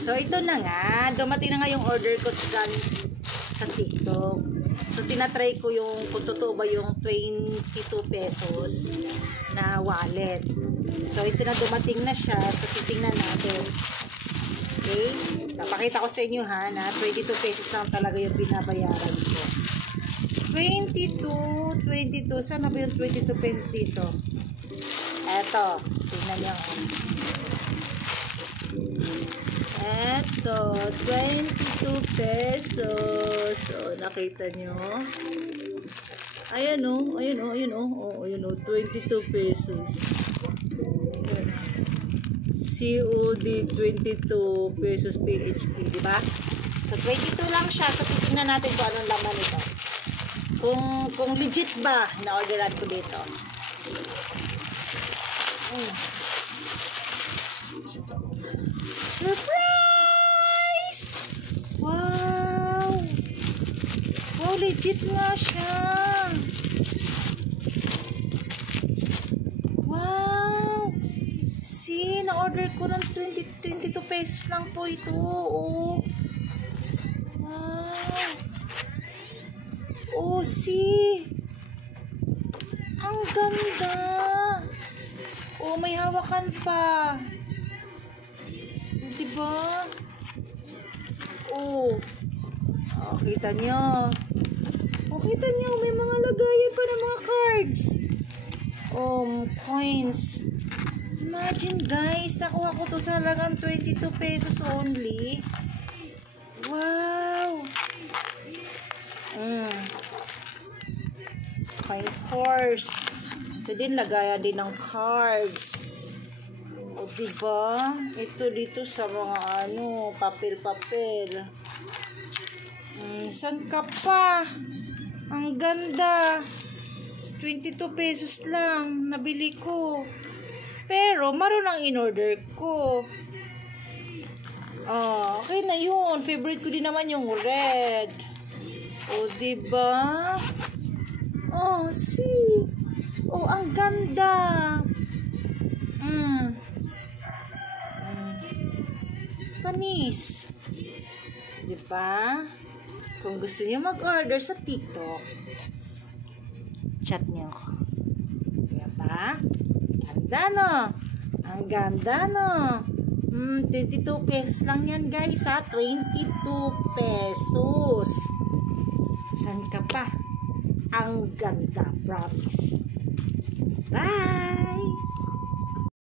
So, ito na nga. Dumating na nga yung order ko sa TikTok. So, tinatry ko yung kung totoo ba yung 22 pesos na wallet. So, ito na, dumating na siya. So, titingnan natin. Okay? Papakita ko sa inyo ha, na 22 pesos lang talaga yung binabayaran ko. 22. Saan na ba yung 22 pesos dito? Eto. Tingnan niyo. Eto. 22 pesos. So, nakita nyo? Ayan o. Ayun o. 22 pesos. COD 22 pesos PHP. Diba? So, 22 lang siya. So, titignan natin kung anong laman ito. Kung legit ba na-orderan ko dito. Surprise! Wow! Wow, legit nga siya. Wow! See, na-order ko ng 22 pesos lang po ito. Oh. Wow! Oh, see? Ang ganda! Oh, may hawakan pa. Diba? Oh. Oh, kita nyo. Oh, kita nyo. May mga lagayan pa ng mga cards. Coins. Imagine, guys. Nakuha ko to sa halagang 22 pesos only. Wow. Coin horse. Ito din, lagayan din ng cards. O, diba? Ito dito sa mga papel-papel. San ka pa? Ang ganda. 22 pesos lang. Nabili ko. Pero, maroon ang in-order ko. Okay na yun. Favorite ko din naman yung red. O, diba? Oh, see? Oh, ang ganda. Panis. Diba? Kung gusto niyo mag-order sa TikTok, chat niyo ako. Diba? Ganda, no? Ang ganda, no? 22 pesos lang yan, guys, ha? 22 pesos. San ka pa? Ang ganda, promise. Bye!